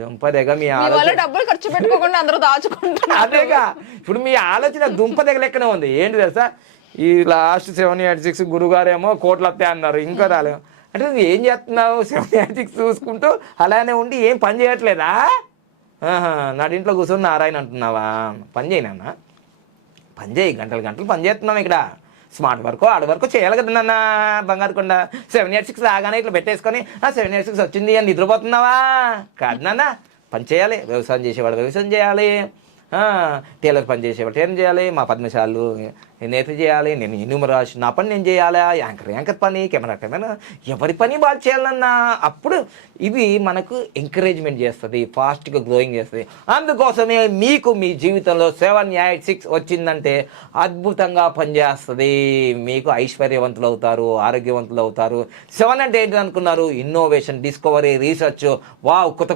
దుంపదెగ మీ మీ వల్ల డబ్బులు ఖర్చు పెట్టుకోకుండా అందరూ దాచుకుంటున్నారు. అదేగా ఇప్పుడు మీ ఆలోచన దుంపదెగ లెక్కనే ఉంది. ఏంటి తెలుసా, ఈ లాస్ట్ 786 గురుగారేమో కోట్లు వస్తాయి అన్నారు, ఇంకా రాలేము అంటే నువ్వు ఏం చేస్తున్నావు? 786 చూసుకుంటూ అలానే ఉండి ఏం పని చేయట్లేదా? నా ఇంట్లో కూర్చొని నారాయణ అంటున్నావా? పని చేయనన్నా, పని చేయి, గంటలు గంటలు పని చేస్తున్నాం ఇక్కడ. స్మార్ట్ వర్క్ ఆడ వరకు చేయాలి కదా నాన్న. బంగారు కొండ 786 రాగానే ఇట్లా పెట్టేసుకొని 786 వచ్చింది అని నిద్రపోతున్నావా? కాదు నాన్న, పని చేయాలి. వ్యవసాయం చేసేవాడు వ్యవసాయం చేయాలి, టైలర్ పని చేసేవాడు టైలర్ చేయాలి, మా పద్మశాలు నేత చేయాలి, నేను న్యూమరాజ్ నా పని నేను చేయాలా, యాంకర్ పని, కెమెరా ఎవరి పని వాళ్ళు చేయాలన్నా. అప్పుడు ఇది మనకు ఎంకరేజ్మెంట్ చేస్తుంది, ఫాస్ట్గా గ్రోయింగ్ చేస్తుంది. అందుకోసమే మీకు మీ జీవితంలో 786 వచ్చిందంటే అద్భుతంగా పనిచేస్తుంది. మీకు ఐశ్వర్యవంతులు అవుతారు, ఆరోగ్యవంతులు అవుతారు. 7 అంటే ఏంటి అనుకున్నారు? ఇన్నోవేషన్, డిస్కవరీ, రీసెర్చ్, కొత్త